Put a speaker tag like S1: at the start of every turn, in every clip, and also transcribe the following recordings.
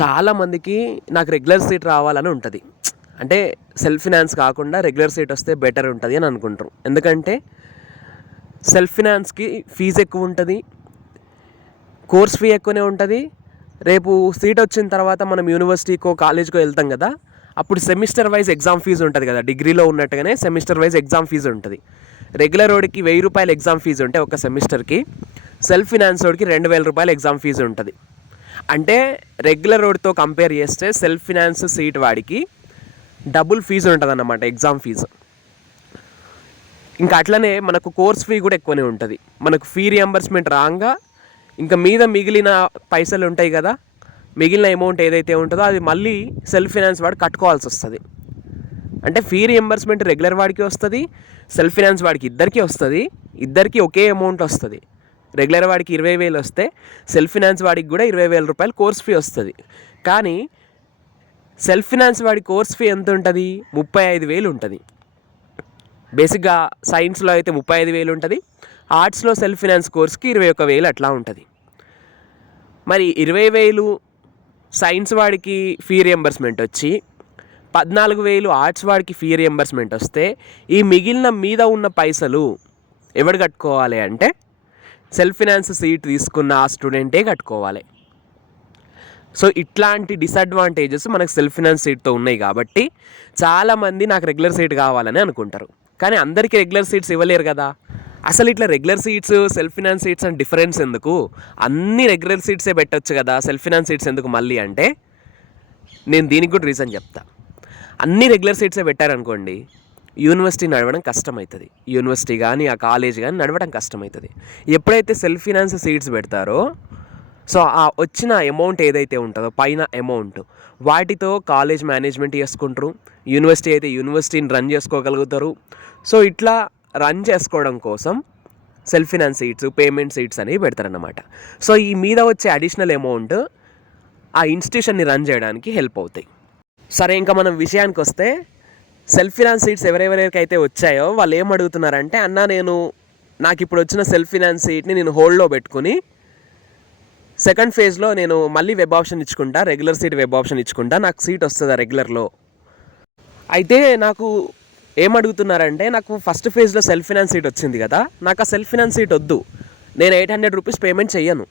S1: చాలామందికి నాకు regular seat రావాలని ఉంటుంది. అంటే సెల్ఫ్ ఫినాన్స్ కాకుండా రెగ్యులర్ సీట్ వస్తే బెటర్ ఉంటుంది అని అనుకుంటారు. ఎందుకంటే సెల్ఫ్ ఫినాన్స్కి ఫీజు ఎక్కువ ఉంటుంది. కోర్స్ ఫీ ఎక్కువనే ఉంటుంది. రేపు సీట్ వచ్చిన తర్వాత మనం యూనివర్సిటీకో కాలేజ్కో వెళ్తాం కదా అప్పుడు సెమిస్టర్ వైజ్ ఎగ్జామ్ ఫీజు ఉంటుంది కదా. డిగ్రీలో ఉన్నట్టుగానే సెమిస్టర్ వైజ్ ఎగ్జామ్ ఫీజు ఉంటుంది. రెగ్యులర్ రోడ్కి వెయ్యి రూపాయలు ఎగ్జామ్ ఫీజు ఉంటే ఒక సెమిస్టర్కి సెల్ఫ్ ఫినాన్స్ రోడ్కి రెండు వేల రూపాయలు ఎగ్జామ్ ఫీజు ఉంటుంది. అంటే రెగ్యులర్ రోడ్తో కంపేర్ చేస్తే సెల్ఫ్ ఫినాన్స్ సీట్ వాడికి డబుల్ ఫీజు ఉంటుంది అన్నమాట ఎగ్జామ్ ఫీజు ఇంకా అట్లనే మనకు కోర్స్ ఫీ కూడా ఎక్కువనే ఉంటుంది. మనకు ఫీ రియంబర్స్మెంట్ రాగా ఇంకా మీద మిగిలిన పైసలు ఉంటాయి కదా మిగిలిన అమౌంట్ ఏదైతే ఉంటుందో అది మళ్ళీ సెల్ఫ్ ఫినాన్స్ వాడు కట్టుకోవాల్సి వస్తుంది. అంటే ఫీ రియంబర్స్మెంట్ రెగ్యులర్ వాడికి వస్తుంది సెల్ఫ్ ఫినాన్స్ వాడికి ఇద్దరికీ వస్తుంది ఇద్దరికీ ఒకే అమౌంట్ వస్తుంది. రెగ్యులర్ వాడికి ఇరవై వేలు వస్తే సెల్ఫ్ ఫినాన్స్ వాడికి కూడా ఇరవై వేల రూపాయలు కోర్స్ ఫీ వస్తుంది. కానీ సెల్ఫ్ ఫినాన్స్ వాడి కోర్స్ ఫీ ఎంత ఉంటుంది? ముప్పై ఐదు వేలు ఉంటుంది. బేసిక్గా సైన్స్లో అయితే ముప్పై ఐదు వేలు ఉంటుంది. ఆర్ట్స్లో సెల్ఫ్ ఫినాన్స్ కోర్స్కి ఇరవై ఒక వేలు అట్లా ఉంటుంది. మరి ఇరవై వేలు సైన్స్ వాడికి ఫీ రియంబర్స్మెంట్ వచ్చి పద్నాలుగు వేలు ఆర్ట్స్ వాడికి ఫీ రియంబర్స్మెంట్ వస్తే ఈ మిగిలిన మీద ఉన్న పైసలు ఎవడు కట్టుకోవాలి అంటే సెల్ఫ్ ఫినాన్స్ సీట్ తీసుకున్న ఆ స్టూడెంటే కట్టుకోవాలి. సో ఇట్లాంటి డిసడ్వాంటేజెస్ మనకు సెల్ఫ్ ఫినాన్స్ సీట్తో ఉన్నాయి కాబట్టి చాలామంది నాకు రెగ్యులర్ సీట్ కావాలని అనుకుంటారు. కానీ అందరికీ రెగ్యులర్ సీట్స్ ఇవ్వలేరు కదా. అసలు ఇట్లా regular seats self finance seats and difference ఎందుకు? అన్ని రెగ్యులర్ సీట్సే పెట్టచ్చు కదా సెల్ఫ్ ఫినాన్స్ సీట్స్ ఎందుకు మళ్ళీ అంటే? నేను దీనికి కూడా రీజన్ చెప్తా. అన్ని రెగ్యులర్ సీట్సే పెట్టారనుకోండి యూనివర్సిటీ నడవడం కష్టమవుతుంది యూనివర్సిటీ కానీ ఆ కాలేజ్ కానీ నడవడం కష్టమవుతుంది ఎప్పుడైతే సెల్ఫ్ ఫినాన్స్ సీట్స్ పెడతారో సో ఆ వచ్చిన అమౌంట్ ఏదైతే ఉంటుందో పైన అమౌంట్ వాటితో కాలేజ్ మేనేజ్మెంట్ చేసుకుంటారు. యూనివర్సిటీ అయితే యూనివర్సిటీని రన్ చేసుకోగలుగుతారు. సో ఇట్లా రన్ చేసుకోవడం కోసం self finance seats payment seats అనేవి పెడతారన్నమాట. సో ఈ మీద వచ్చే అడిషనల్ అమౌంట్ ఆ ఇన్స్టిట్యూషన్ని రన్ చేయడానికి హెల్ప్ అవుతాయి. సరే ఇంకా మనం విషయానికి వస్తే సెల్ఫ్ ఫినాన్స్ సీట్స్ ఎవరెవరికైతే వచ్చాయో వాళ్ళు ఏం అడుగుతున్నారంటే అన్న నేను నాకు ఇప్పుడు వచ్చిన సెల్ఫ్ ఫినాన్స్ సీట్ని నేను హోల్డ్లో పెట్టుకుని సెకండ్ ఫేజ్లో నేను మళ్ళీ వెబ్ ఆప్షన్ ఇచ్చుకుంటా రెగ్యులర్ సీట్ వెబ్ ఆప్షన్ ఇచ్చుకుంటా నాకు సీట్ వస్తుందా రెగ్యులర్లో? అయితే నాకు ఏం అడుగుతున్నారంటే నాకు ఫస్ట్ ఫేజ్లో సెల్ఫ్ ఫినాన్స్ సీట్ వచ్చింది కదా నాకు ఆ సెల్ఫ్ ఫినాన్స్ సీట్ వద్దు. నేను ఎయిట్ హండ్రెడ్ రూపీస్ పేమెంట్ చెయ్యను.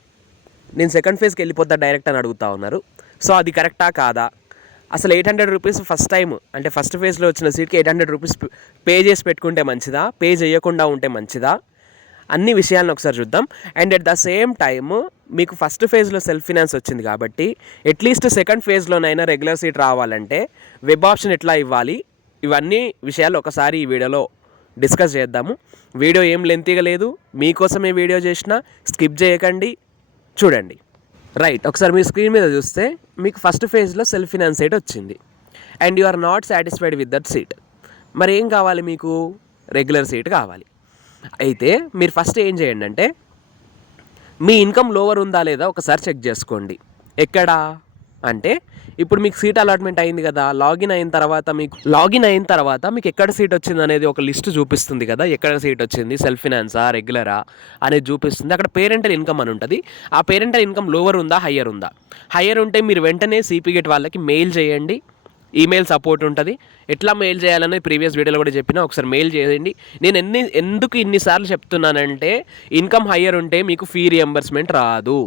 S1: నేను సెకండ్ ఫేజ్కి వెళ్ళిపోతా డైరెక్ట్ అని అడుగుతా ఉన్నారు. సో అది కరెక్టా కాదా? అసలు eight hundred rupees first time అంటే ఫస్ట్ ఫేజ్లో వచ్చిన సీట్కి ఎయిట్ హండ్రెడ్ రూపీస్ పే చేసి పెట్టుకుంటే మంచిదా? పే చేయకుండా ఉంటే మంచిదా? అన్ని విషయాలను ఒకసారి చూద్దాం. And at the same time మీకు ఫస్ట్ ఫేజ్లో సెల్ఫ్ ఫినాన్స్ వచ్చింది కాబట్టి అట్లీస్ట్ సెకండ్ ఫేజ్లోనైనా రెగ్యులర్ సీట్ రావాలంటే వెబ్ ఆప్షన్ ఎట్లా ఇవ్వాలి? ఇవన్నీ విషయాలు ఒకసారి ఈ వీడియోలో డిస్కస్ చేద్దాము. వీడియో ఏం లెంతీగా లేదు. మీకోసమే వీడియో చేసిన స్కిప్ చేయకండి చూడండి. రైట్ ఒకసారి మీ స్క్రీన్ మీద చూస్తే మీకు ఫస్ట్ ఫేజ్లో సెల్ఫ్ ఫినాన్స్ సీట్ వచ్చింది. And you are not satisfied with that seat మరి ఏం కావాలి మీకు? రెగ్యులర్ సీట్ కావాలి. అయితే మీరు ఫస్ట్ ఏం చేయండి అంటే మీ ఇన్కమ్ లోవర్ ఉందా లేదా ఒకసారి చెక్ చేసుకోండి. ఎక్కడా? అంటే ఇప్పుడు మీకు సీట్ అలాట్మెంట్ అయింది కదా లాగిన్ అయిన తర్వాత మీకు లాగిన్ అయిన తర్వాత మీకు ఎక్కడ సీట్ వచ్చింది అనేది ఒక లిస్ట్ చూపిస్తుంది కదా ఎక్కడ సీట్ వచ్చింది సెల్ఫ్ ఫినాన్సా రెగ్యులరా అనేది చూపిస్తుంది. అక్కడ పేరెంటల్ ఇన్కమ్ అని ఉంటుంది. ఆ పేరెంటల్ ఇన్కమ్ లోవర్ ఉందా హయ్యర్ ఉందా? హయ్యర్ ఉంటే మీరు వెంటనే సిపి గేట్ వాళ్ళకి మెయిల్ చేయండి. ఈమెయిల్ సపోర్ట్ ఉంటుంది. ఎట్లా మెయిల్ చేయాలని ప్రీవియస్ వీడియోలో కూడా చెప్పిన ఒకసారి మెయిల్ చేయండి. నేను ఎన్ని ఎందుకు ఇన్నిసార్లు చెప్తున్నానంటే ఇన్కమ్ హయ్యర్ ఉంటే మీకు ఫీ రియంబర్స్మెంట్ రాదు.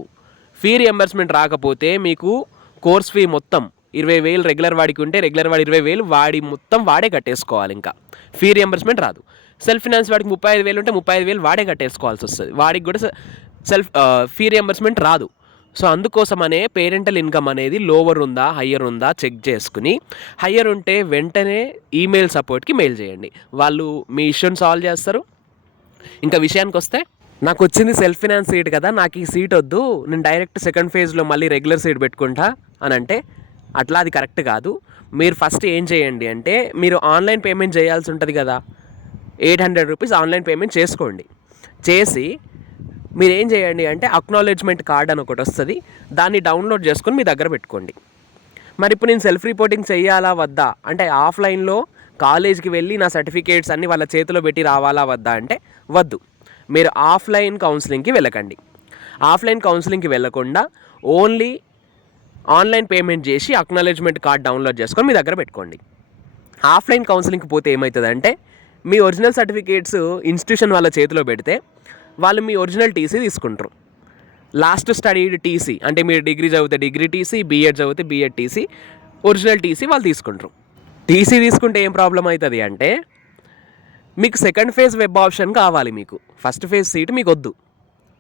S1: ఫీ రియంబర్స్మెంట్ రాకపోతే మీకు కోర్స్ ఫీ మొత్తం ఇరవై వేలు రెగ్యులర్ వాడికి ఉంటే రెగ్యులర్ వాడి ఇరవై వేలు వాడి మొత్తం వాడే కట్టేసుకోవాలి ఇంకా. ఫీ రియంబర్స్మెంట్ రాదు. సెల్ఫ్ ఫినాన్స్ వాడికి ముప్పై ఐదు వేలు ఉంటే ముప్పై ఐదు వేలు వాడే కట్టేసుకోవాల్సి వస్తుంది. వాడికి కూడా సెల్ఫ్ ఫీ రియంబర్స్మెంట్ రాదు. సో అందుకోసమనే పేరెంటల్ ఇన్కమ్ అనేది లోవర్ ఉందా హయ్యర్ ఉందా చెక్ చేసుకుని హయ్యర్ ఉంటే వెంటనే ఈమెయిల్ సపోర్ట్కి మెయిల్ చేయండి. వాళ్ళు మీ ఇష్యూని సాల్వ్ చేస్తారు. ఇంకా విషయానికి వస్తే నాకు వచ్చింది సెల్ఫ్ ఫినాన్స్ సీట్ కదా నాకు ఈ సీట్ వద్దు నేను డైరెక్ట్ సెకండ్ ఫేజ్లో మళ్ళీ రెగ్యులర్ సీట్ పెట్టుకుంటా అని అంటే అట్లా అది కరెక్ట్ కాదు. మీరు ఫస్ట్ ఏం చేయండి అంటే మీరు ఆన్లైన్ పేమెంట్ చేయాల్సి ఉంటుంది కదా eight hundred rupees online payment చేసుకోండి. చేసి మీరు ఏం చేయండి అంటే అక్నాలెడ్జ్మెంట్ కార్డ్ అని ఒకటి వస్తుంది దాన్ని డౌన్లోడ్ చేసుకొని మీ దగ్గర పెట్టుకోండి. మరి ఇప్పుడు నేను సెల్ఫ్ రిపోర్టింగ్ చేయాలా వద్దా? అంటే ఆఫ్లైన్లో కాలేజ్కి వెళ్ళి నా సర్టిఫికేట్స్ అన్నీ వాళ్ళ చేతిలో పెట్టి రావాలా వద్దా? అంటే వద్దు. మీరు ఆఫ్లైన్ కౌన్సిలింగ్కి వెళ్ళకండి. ఆఫ్లైన్ కౌన్సిలింగ్కి వెళ్ళకుండా ఓన్లీ ఆన్లైన్ పేమెంట్ చేసి అక్నాలెడ్జ్మెంట్ కార్డ్ డౌన్లోడ్ చేసుకొని మీ దగ్గర పెట్టుకోండి. ఆఫ్లైన్ కౌన్సిలింగ్కి పోతే ఏమవుతుందంటే మీ ఒరిజినల్ సర్టిఫికేట్స్ ఇన్స్టిట్యూషన్ వాళ్ళ చేతిలో పెడితే వాళ్ళు మీ ఒరిజినల్ టీసీ తీసుకుంటారు. లాస్ట్ స్టడీడ్ టీసీ అంటే మీరు డిగ్రీ చదివితే డిగ్రీ టీసీ బీఎడ్ చదివితే బీఎడ్ టీసీ ఒరిజినల్ టీసీ వాళ్ళు తీసుకుంటారు. టీసీ తీసుకుంటే ఏం ప్రాబ్లం అవుతుంది అంటే మీకు సెకండ్ ఫేజ్ వెబ్ ఆప్షన్ కావాలి మీకు. ఫస్ట్ ఫేజ్ సీట్ మీకు వద్దు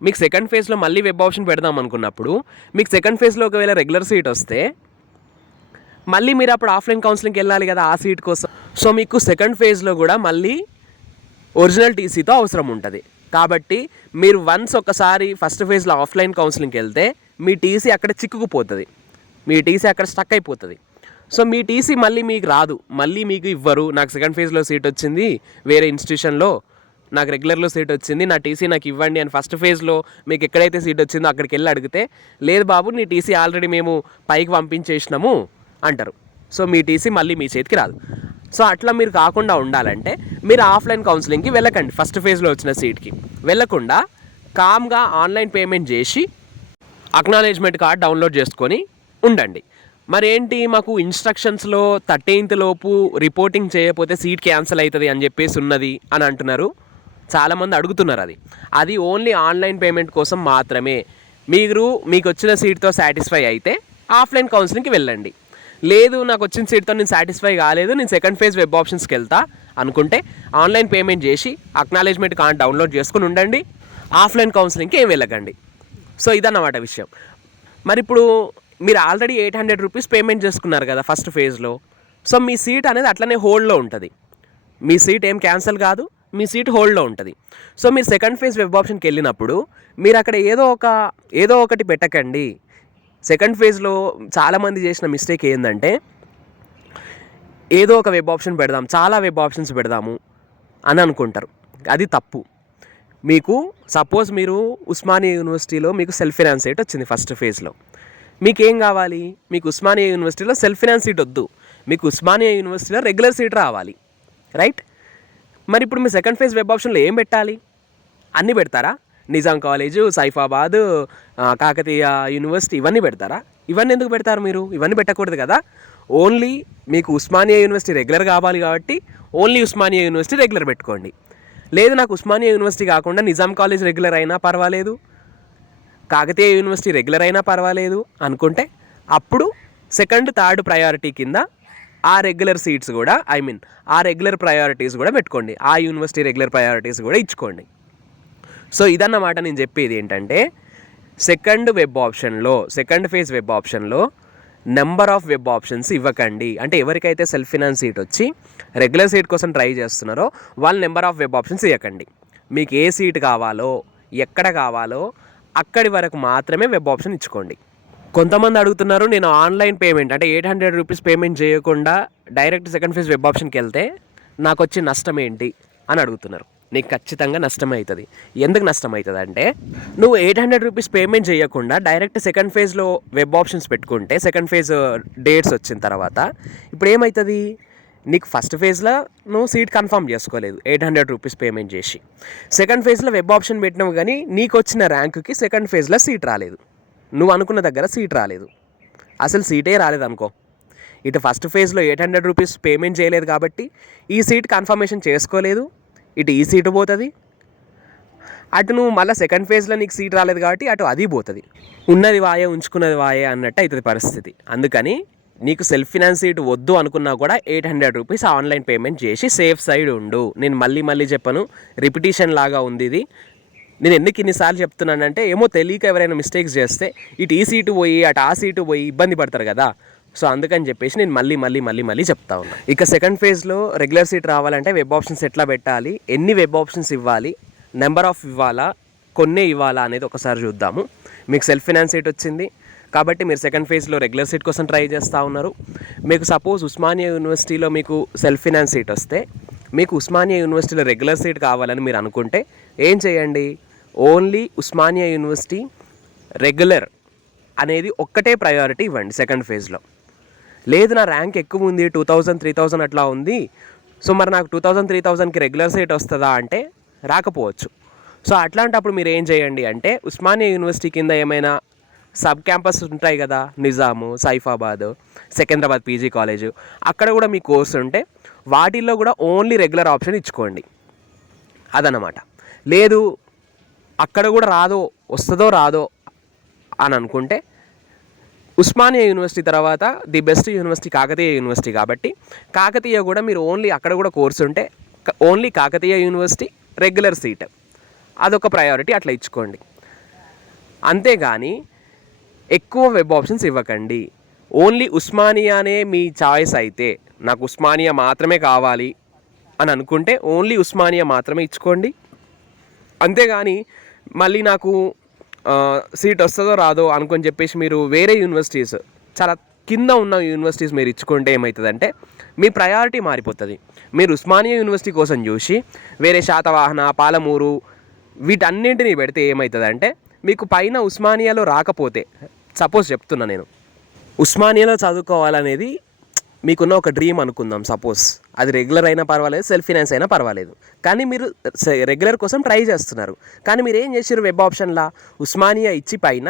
S1: మీకు సెకండ్ ఫేజ్లో మళ్ళీ వెబ్ ఆప్షన్ పెడదాం అనుకున్నప్పుడు మీకు సెకండ్ ఫేజ్లో ఒకవేళ రెగ్యులర్ సీట్ వస్తే మళ్ళీ మీరు అప్పుడు ఆఫ్లైన్ కౌన్సిలింగ్కి వెళ్ళాలి కదా ఆ సీట్ కోసం. సో మీకు సెకండ్ ఫేజ్లో కూడా మళ్ళీ ఒరిజినల్ టీసీతో అవసరం ఉంటుంది. కాబట్టి మీరు వన్స్ ఒకసారి ఫస్ట్ ఫేజ్లో ఆఫ్లైన్ కౌన్సిలింగ్కి వెళ్తే మీ టీసీ అక్కడ చిక్కుకుపోతుంది. మీ టీసీ అక్కడ స్టక్ అయిపోతుంది. సో మీ టీసీ మళ్ళీ మీకు రాదు. మళ్ళీ మీకు ఇవ్వరు. నాకు సెకండ్ ఫేజ్లో సీట్ వచ్చింది. వేరే ఇన్స్టిట్యూషన్లో నాకు రెగ్యులర్లో సీట్ వచ్చింది. నా టీసీ నాకు ఇవ్వండి అని ఫస్ట్ ఫేజ్లో మీకు ఎక్కడైతే సీట్ వచ్చిందో అక్కడికి వెళ్ళి అడిగితే లేదు బాబు నీ టీసీ ఆల్రెడీ మేము పైకి పంపించేసినాము అంటారు. సో మీ టీసీ మళ్ళీ మీ చేతికి రాదు. సో అట్లా మీరు కాకుండా ఉండాలంటే మీరు ఆఫ్లైన్ కౌన్సిలింగ్కి వెళ్ళకండి ఫస్ట్ ఫేజ్లో వచ్చిన సీట్కి వెళ్ళకుండా కామ్గా ఆన్లైన్ పేమెంట్ చేసి అక్నాలెడ్జ్మెంట్ కార్డ్ డౌన్లోడ్ చేసుకొని ఉండండి. మరి ఏంటి మాకు ఇన్స్ట్రక్షన్స్లో థర్టీన్త్ లోపు రిపోర్టింగ్ చేయకపోతే సీట్ క్యాన్సిల్ అవుతుంది అని చెప్పేసి ఉన్నది అని అంటున్నారు. చాలామంది అడుగుతున్నారు అది. అది ఓన్లీ ఆన్లైన్ పేమెంట్ కోసం మాత్రమే. మీరు మీకు వచ్చిన సీట్తో సాటిస్ఫై అయితే ఆఫ్లైన్ కౌన్సిలింగ్కి వెళ్ళండి. లేదు నాకు వచ్చిన సీట్తో నేను సాటిస్ఫై కాలేదు నేను సెకండ్ ఫేజ్ వెబ్ ఆప్షన్స్కి వెళ్తా అనుకుంటే ఆన్లైన్ పేమెంట్ చేసి అక్నాలెడ్జ్మెంట్ కార్డ్ డౌన్లోడ్ చేసుకుని ఉండండి. ఆఫ్లైన్ కౌన్సిలింగ్కి ఏం వెళ్ళకండి. సో ఇదన్నమాట విషయం. మరి ఇప్పుడు మీరు already eight hundred rupees payment చేసుకున్నారు కదా ఫస్ట్ ఫేజ్లో. సో మీ సీట్ అనేది అట్లనే హోల్డ్లో ఉంటుంది. మీ సీట్ ఏం క్యాన్సిల్ కాదు మీ సీట్ హోల్డ్లో ఉంటుంది. సో మీరు సెకండ్ ఫేజ్ వెబ్ ఆప్షన్కి వెళ్ళినప్పుడు మీరు అక్కడ ఏదో ఒక ఏదో ఒకటి పెట్టకండి. సెకండ్ ఫేజ్లో చాలామంది చేసిన మిస్టేక్ ఏంటంటే ఏదో ఒక వెబ్ ఆప్షన్ పెడదాం చాలా వెబ్ ఆప్షన్స్ పెడదాము అని అనుకుంటారు. అది తప్పు. మీకు సపోజ్ మీరు ఉస్మానియా యూనివర్సిటీలో మీకు సెల్ఫ్ ఫినాన్స్ సీట్ వచ్చింది ఫస్ట్ ఫేజ్లో. మీకు ఏం కావాలి? మీకు ఉస్మానియా యూనివర్సిటీలో సెల్ఫ్ ఫినాన్స్ సీట్ వద్దు. మీకు ఉస్మానియా యూనివర్సిటీలో రెగ్యులర్ సీట్ రావాలి. రైట్? మరి ఇప్పుడు మీ సెకండ్ ఫేజ్ వెబ్ ఆప్షన్లో ఏం పెట్టాలి? అన్నీ పెడతారా? నిజాం కాలేజు సైఫాబాద్ కాకతీయ యూనివర్సిటీ ఇవన్నీ పెడతారా? ఇవన్నీ ఎందుకు పెడతారు మీరు? ఇవన్నీ పెట్టకూడదు కదా? ఓన్లీ మీకు ఉస్మానియా యూనివర్సిటీ రెగ్యులర్ కావాలి కాబట్టి ఓన్లీ ఉస్మానియా యూనివర్సిటీ రెగ్యులర్ పెట్టుకోండి. లేదు నాకు ఉస్మానియా యూనివర్సిటీ కాకుండా నిజాం కాలేజ్ రెగ్యులర్ అయినా పర్వాలేదు. కాకతీయ యూనివర్సిటీ రెగ్యులర్ అయినా పర్వాలేదు అనుకుంటే అప్పుడు సెకండ్ థర్డ్ ప్రయారిటీ కింద ఆ రెగ్యులర్ సీట్స్ కూడా ఐ మీన్ ఆ రెగ్యులర్ ప్రయారిటీస్ కూడా పెట్టుకోండి. ఆ యూనివర్సిటీ రెగ్యులర్ ప్రయారిటీస్ కూడా ఇచ్చుకోండి. సో ఇదన్నమాట నేను చెప్పేది ఏంటంటే సెకండ్ వెబ్ ఆప్షన్లో సెకండ్ ఫేజ్ వెబ్ ఆప్షన్లో నెంబర్ ఆఫ్ వెబ్ ఆప్షన్స్ ఇవ్వకండి. అంటే ఎవరికైతే సెల్ఫ్ ఫినాన్స్ సీట్ వచ్చి రెగ్యులర్ సీట్ కోసం ట్రై చేస్తున్నారో వాళ్ళ నెంబర్ ఆఫ్ వెబ్ ఆప్షన్స్ ఇవ్వకండి మీకు ఏ సీట్ కావాలో ఎక్కడ కావాలో అక్కడి వరకు మాత్రమే వెబ్ ఆప్షన్ ఇచ్చుకోండి. కొంతమంది అడుగుతున్నారు నేను ఆన్లైన్ పేమెంట్ అంటే ఎయిట్ హండ్రెడ్ రూపీస్ పేమెంట్ చేయకుండా డైరెక్ట్ సెకండ్ ఫేజ్ వెబ్ ఆప్షన్కి వెళ్తే నాకు వచ్చే నష్టం ఏంటి అని అడుగుతున్నారు. నీకు ఖచ్చితంగా నష్టం అవుతుంది ఎందుకు నష్టం అవుతుంది అంటే నువ్వు ఎయిట్ హండ్రెడ్ రూపీస్ పేమెంట్ చేయకుండా డైరెక్ట్ సెకండ్ ఫేజ్లో వెబ్ ఆప్షన్స్ పెట్టుకుంటే సెకండ్ ఫేజ్ డేట్స్ వచ్చిన తర్వాత ఇప్పుడు ఏమవుతుంది నీకు ఫస్ట్ ఫేజ్లో నువ్వు సీట్ కన్ఫర్మ్ చేసుకోలేదు. ఎయిట్ హండ్రెడ్ రూపీస్ పేమెంట్ చేసి. సెకండ్ ఫేజ్లో వెబ్ ఆప్షన్ పెట్టినావు కానీ నీకు వచ్చిన ర్యాంకుకి సెకండ్ ఫేజ్లో సీట్ రాలేదు. నువ్వు అనుకున్న దగ్గర సీట్ రాలేదు. అసలు సీటే రాలేదు అనుకో. ఇటు ఫస్ట్ ఫేజ్లో ఎయిట్ హండ్రెడ్ రూపీస్ పేమెంట్ చేయలేదు కాబట్టి ఈ సీట్ కన్ఫర్మేషన్ చేసుకోలేదు. ఇటు ఈ సీటు పోతుంది. అటు నువ్వు మళ్ళీ సెకండ్ ఫేజ్లో నీకు సీట్ రాలేదు కాబట్టి అటు అది పోతుంది. ఉన్నది వాయే ఉంచుకున్నది వాయే అన్నట్టు అవుతుంది పరిస్థితి. అందుకని నీకు సెల్ఫ్ ఫినాన్స్ సీట్ వద్దు అనుకున్నా కూడా eight hundred rupees online payment చేసి సేఫ్ సైడ్ ఉండు. నేను మళ్ళీ మళ్ళీ చెప్పను రిపిటేషన్ లాగా ఉంది ఇది. నేను ఎందుకు ఇన్నిసార్లు చెప్తున్నానంటే ఏమో తెలియక ఎవరైనా మిస్టేక్స్ చేస్తే ఇటు ఈ సీటు పోయి అటు ఆ సీటు పోయి ఇబ్బంది పడతారు కదా. సో అందుకని చెప్పేసి నేను మళ్ళీ మళ్ళీ మళ్ళీ మళ్ళీ చెప్తా ఉన్నా. ఇక సెకండ్ ఫేజ్లో రెగ్యులర్ సీట్ రావాలంటే వెబ్ ఆప్షన్స్ ఎట్లా పెట్టాలి ఎన్ని వెబ్ ఆప్షన్స్ ఇవ్వాలి నెంబర్ ఆఫ్ ఇవ్వాలా కొన్ని ఇవ్వాలా అనేది ఒకసారి చూద్దాము. మీకు సెల్ఫ్ ఫినాన్స్ సీట్ వచ్చింది కాబట్టి మీరు సెకండ్ ఫేజ్లో రెగ్యులర్ సీట్ కోసం ట్రై చేస్తూ ఉన్నారు. మీకు సపోజ్ ఉస్మానియా యూనివర్సిటీలో మీకు సెల్ఫ్ ఫినాన్స్ సీట్ వస్తే మీకు ఉస్మానియా యూనివర్సిటీలో రెగ్యులర్ సీట్ కావాలని మీరు అనుకుంటే ఏం చేయండి? ఓన్లీ ఉస్మానియా యూనివర్సిటీ రెగ్యులర్ అనేది ఒక్కటే ప్రయారిటీ ఇవ్వండి సెకండ్ ఫేజ్లో లేదు నా ర్యాంక్ ఎక్కువ ఉంది టూ థౌజండ్ త్రీ థౌజండ్ అట్లా ఉంది. సో మరి నాకు టూ థౌజండ్ త్రీ థౌజండ్కి రెగ్యులర్ సీట్ వస్తుందా అంటే రాకపోవచ్చు. సో అట్లాంటప్పుడు మీరు ఏం చేయండి అంటే ఉస్మానియా యూనివర్సిటీ కింద ఏమైనా సబ్ క్యాంపస్ ఉంటాయి కదా నిజాము సైఫాబాద్ సికింద్రాబాద్ పీజీ కాలేజ్. అక్కడ కూడా మీ కోర్సు ఉంటే వాటిల్లో కూడా ఓన్లీ రెగ్యులర్ ఆప్షన్ ఇచ్చుకోండి. అదనమాట లేదు అక్కడ కూడా రాదో వస్తుందో రాదో అని అనుకుంటే ఉస్మానియా యూనివర్సిటీ తర్వాత the best university Kakatiya university కాబట్టి కాకతీయ కూడా మీరు ఓన్లీ అక్కడ కూడా కోర్సు ఉంటే only Kakatiya university regular seat. అదొక ప్రయారిటీ అట్లా ఇచ్చుకోండి. అంతేగాని ఎక్కువ వెబ్ ఆప్షన్స్ ఇవ్వకండి. ఓన్లీ ఉస్మానియానే మీ చాయిస్ అయితే నాకు ఉస్మానియా మాత్రమే కావాలి అని అనుకుంటే ఓన్లీ ఉస్మానియా మాత్రమే ఇచ్చుకోండి. అంతేగాని మళ్ళీ నాకు సీట్ వస్తుందో రాదో అనుకొని చెప్పేసి మీరు వేరే యూనివర్సిటీస్ చాలా కింద ఉన్న యూనివర్సిటీస్ మీరు ఇచ్చుకుంటే ఏమవుతుందంటే మీ ప్రయారిటీ మారిపోతుంది. మీరు ఉస్మానియా యూనివర్సిటీ కోసం చూసి వేరే శాతవాహన పాలమూరు వీటన్నింటినీ పెడితే ఏమవుతుందంటే మీకు పైన ఉస్మానియాలో రాకపోతే సపోజ్ చెప్తున్నా నేను. ఉస్మానియాలో చదువుకోవాలనేది మీకున్న ఒక డ్రీమ్ అనుకుందాం సపోజ్. అది రెగ్యులర్ అయినా పర్వాలేదు సెల్ఫ్ ఫినాన్స్ అయినా పర్వాలేదు. కానీ మీరు రెగ్యులర్ కోసం ట్రై చేస్తున్నారు. కానీ మీరు ఏం చేసారు వెబ్ ఆప్షన్లా? ఉస్మానియా ఇచ్చి పైన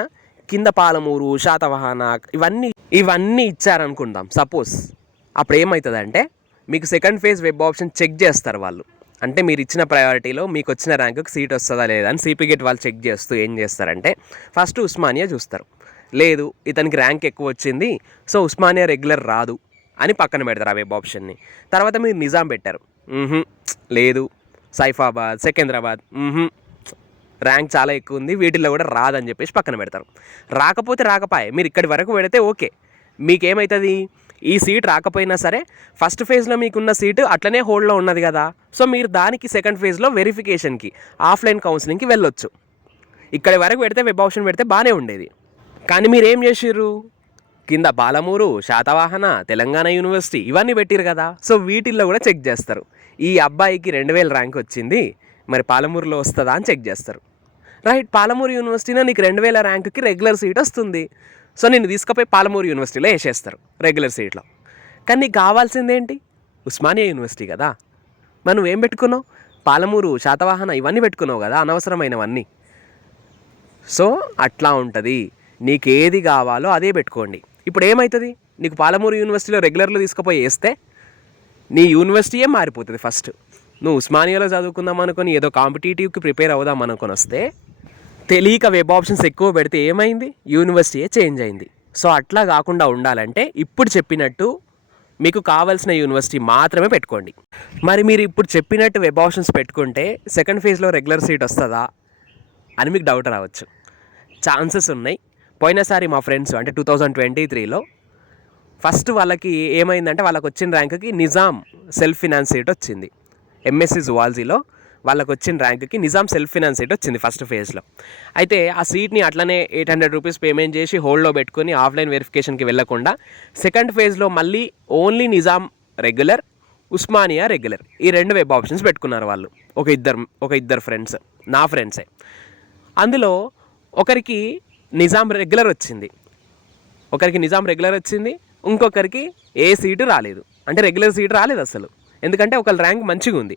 S1: కింద పాలమూరు శాతవాహన ఇవన్నీ ఇవన్నీ ఇచ్చారనుకుందాం సపోజ్. అప్పుడు ఏమవుతుందంటే మీకు second phase web option check చేస్తారు వాళ్ళు. అంటే మీరు ఇచ్చిన ప్రయారిటీలో మీకు వచ్చిన ర్యాంకుకి సీట్ వస్తుందా లేదా అని సిపిగేట్ వాళ్ళు చెక్ చేస్తూ ఏం చేస్తారంటే ఫస్ట్ ఉస్మానియా చూస్తారు. లేదు ఇతనికి ర్యాంక్ ఎక్కువ వచ్చింది సో ఉస్మానియా రెగ్యులర్ రాదు అని పక్కన పెడతారు ఆ వెబ్ ఆప్షన్ని తర్వాత మీరు నిజాం పెట్టారు. లేదు సైఫాబాద్ సికింద్రాబాద్ ర్యాంక్ చాలా ఎక్కువ ఉంది వీటిల్లో కూడా రాదని చెప్పేసి పక్కన పెడతారు. రాకపోతే రాకపోయే మీరు ఇక్కడి వరకు పెడితే ఓకే. మీకేమవుతుంది ఈ సీట్ రాకపోయినా సరే ఫస్ట్ ఫేజ్లో మీకున్న సీటు అట్లనే హోల్డ్లో ఉన్నది కదా. సో మీరు దానికి సెకండ్ ఫేజ్లో వెరిఫికేషన్కి ఆఫ్లైన్ కౌన్సిలింగ్కి వెళ్ళొచ్చు. ఇక్కడి వరకు పెడితే వెబ్ ఆప్షన్ పెడితే బాగానే ఉండేది. కానీ మీరేం చేసిర్రు? కింద పాలమూరు శాతవాహన తెలంగాణ యూనివర్సిటీ ఇవన్నీ పెట్టిరు కదా. సో వీటిల్లో కూడా చెక్ చేస్తారు. ఈ అబ్బాయికి రెండు వేల ర్యాంక్ వచ్చింది. మరి పాలమూరులో వస్తుందా అని చెక్ చేస్తారు. రైట్ పాలమూరు యూనివర్సిటీలో నీకు రెండు వేల ర్యాంకుకి రెగ్యులర్ సీట్ వస్తుంది. సో నేను తీసుకుపోయి పాలమూరు యూనివర్సిటీలో వేసేస్తారు రెగ్యులర్ సీట్లో. కానీ నీకు కావాల్సిందేంటి? ఉస్మానియా యూనివర్సిటీ కదా. మనం ఏం పెట్టుకున్నావు? పాలమూరు శాతవాహన ఇవన్నీ పెట్టుకున్నావు కదా అనవసరమైనవన్నీ. సో అట్లా ఉంటుంది. నీకు ఏది కావాలో అదే పెట్టుకోండి. ఇప్పుడు ఏమవుతుంది నీకు పాలమూరు యూనివర్సిటీలో రెగ్యులర్లో తీసుకుపోయి వేస్తే నీ యూనివర్సిటీయే మారిపోతుంది ఫస్ట్. నువ్వు ఉస్మానియాలో చదువుకుందాం అనుకుని ఏదో కాంపిటేటివ్కి ప్రిపేర్ అవుదాం అనుకొని వస్తే తెలియక వెబ్ ఆప్షన్స్ ఎక్కువ పెడితే ఏమైంది? యూనివర్సిటీయే చేంజ్ అయింది. సో అట్లా కాకుండా ఉండాలంటే ఇప్పుడు చెప్పినట్టు మీకు కావాల్సిన యూనివర్సిటీ మాత్రమే పెట్టుకోండి. మరి మీరు ఇప్పుడు చెప్పినట్టు వెబ్ ఆప్షన్స్ పెట్టుకుంటే సెకండ్ ఫేజ్లో రెగ్యులర్ సీట్ వస్తుందా? అని మీకు డౌట్ రావచ్చు. ఛాన్సెస్ ఉన్నాయి. పోయినసారి మా ఫ్రెండ్స్ అంటే టూ థౌజండ్ ట్వంటీ త్రీలో ఫస్ట్ వాళ్ళకి ఏమైందంటే వాళ్ళకి వచ్చిన ర్యాంక్కి నిజాం సెల్ఫ్ ఫినాన్స్ సీట్ వచ్చింది. ఎంఎస్సి జువాలజీలో వాళ్ళకి వచ్చిన ర్యాంక్కి నిజాం సెల్ఫ్ ఫినాన్స్ సీట్ వచ్చింది ఫస్ట్ ఫేజ్లో. అయితే ఆ సీట్ని అట్లనే ఎయిట్ హండ్రెడ్ రూపీస్ పేమెంట్ చేసి హోల్డ్లో పెట్టుకొని ఆఫ్లైన్ వెరిఫికేషన్కి వెళ్ళకుండా సెకండ్ ఫేజ్లో మళ్ళీ only Nizam regular Osmania regular ఈ రెండు వెబ్ ఆప్షన్స్ పెట్టుకున్నారు వాళ్ళు. ఒక ఇద్దరు ఒక ఇద్దరు ఫ్రెండ్స్ నా ఫ్రెండ్సే. అందులో ఒకరికి నిజాం రెగ్యులర్ వచ్చింది. ఒకరికి నిజాం రెగ్యులర్ వచ్చింది ఇంకొకరికి ఏ సీటు రాలేదు. అంటే రెగ్యులర్ సీటు రాలేదు అసలు. ఎందుకంటే ఒకళ్ళ ర్యాంక్ మంచిగా ఉంది.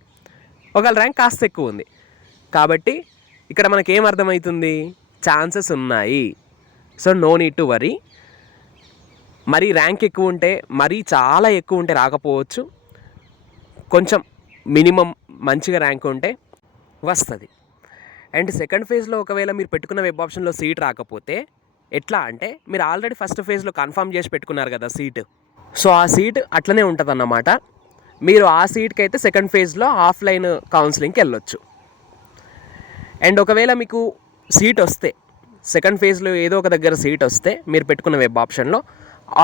S1: ఒకళ్ళ ర్యాంక్ కాస్త ఎక్కువ ఉంది. కాబట్టి ఇక్కడ మనకి ఏం అర్థమవుతుంది ఛాన్సెస్ ఉన్నాయి. So no need to worry మరీ ర్యాంక్ ఎక్కువ ఉంటే మరీ చాలా ఎక్కువ ఉంటే రాకపోవచ్చు. కొంచెం మినిమం మంచిగా ర్యాంక్ ఉంటే వస్తుంది. అండ్ సెకండ్ ఫేజ్లో ఒకవేళ మీరు పెట్టుకున్న వెబ్ ఆప్షన్లో సీట్ రాకపోతే ఎట్లా అంటే మీరు ఆల్రెడీ ఫస్ట్ ఫేజ్లో కన్ఫర్మ్ చేసి పెట్టుకున్నారు కదా సీట్. సో ఆ సీట్ అట్లనే ఉంటుంది అన్నమాట మీరు ఆ సీట్కి అయితే సెకండ్ ఫేజ్లో ఆఫ్లైన్ కౌన్సిలింగ్కి వెళ్ళొచ్చు. అండ్ ఒకవేళ మీకు సీట్ వస్తే సెకండ్ ఫేజ్లో ఏదో ఒక దగ్గర సీట్ వస్తే మీరు పెట్టుకున్న వెబ్ ఆప్షన్లో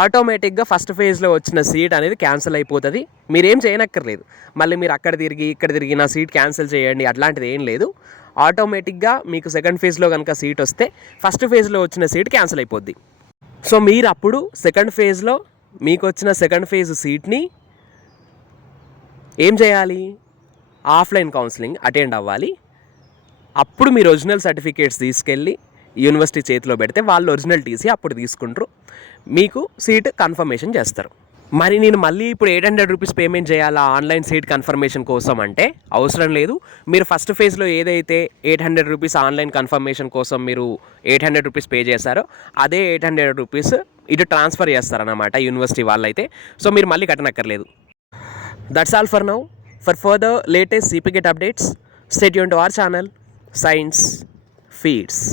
S1: ఆటోమేటిక్గా ఫస్ట్ ఫేజ్లో వచ్చిన సీట్ అనేది క్యాన్సిల్ అయిపోతుంది. మీరేం చేయనక్కర్లేదు. మళ్ళీ మీరు అక్కడ తిరిగి ఇక్కడ తిరిగి నా సీట్ క్యాన్సిల్ చేయండి అట్లాంటిది ఏం లేదు. ఆటోమేటిక్గా మీకు సెకండ్ ఫేజ్లో కనుక సీట్ వస్తే ఫస్ట్ ఫేజ్లో వచ్చిన సీట్ క్యాన్సిల్ అయిపోద్ది. సో మీరు అప్పుడు సెకండ్ ఫేజ్లో మీకు వచ్చిన సెకండ్ ఫేజ్ సీట్ని ఏం చేయాలి? ఆఫ్లైన్ కౌన్సిలింగ్ అటెండ్ అవ్వాలి. అప్పుడు మీరు ఒరిజినల్ సర్టిఫికేట్స్ తీసుకెళ్ళి యూనివర్సిటీ చేతిలో పెడితే వాళ్ళు ఒరిజినల్ టీసీ అప్పుడు తీసుకుంటారు. మీకు సీట్ కన్ఫర్మేషన్ చేస్తారు. మరి నేను మళ్ళీ ఇప్పుడు ఎయిట్ హండ్రెడ్ రూపీస్ పేమెంట్ చేయాలా? ఆన్లైన్ సీట్ కన్ఫర్మేషన్ కోసం అంటే? అవసరం లేదు. మీరు ఫస్ట్ ఫేజ్లో ఏదైతే eight hundred rupees online confirmation కోసం మీరు ఎయిట్ హండ్రెడ్ రూపీస్ పే చేశారో అదే ఎయిట్ హండ్రెడ్ రూపీస్ ఇటు ట్రాన్స్ఫర్ చేస్తారనమాట యూనివర్సిటీ వాళ్ళైతే. సో మీరు మళ్ళీ కట్టనక్కర్లేదు. That's all for now for further latest CPGET updates stay Yoon to our channel science feeds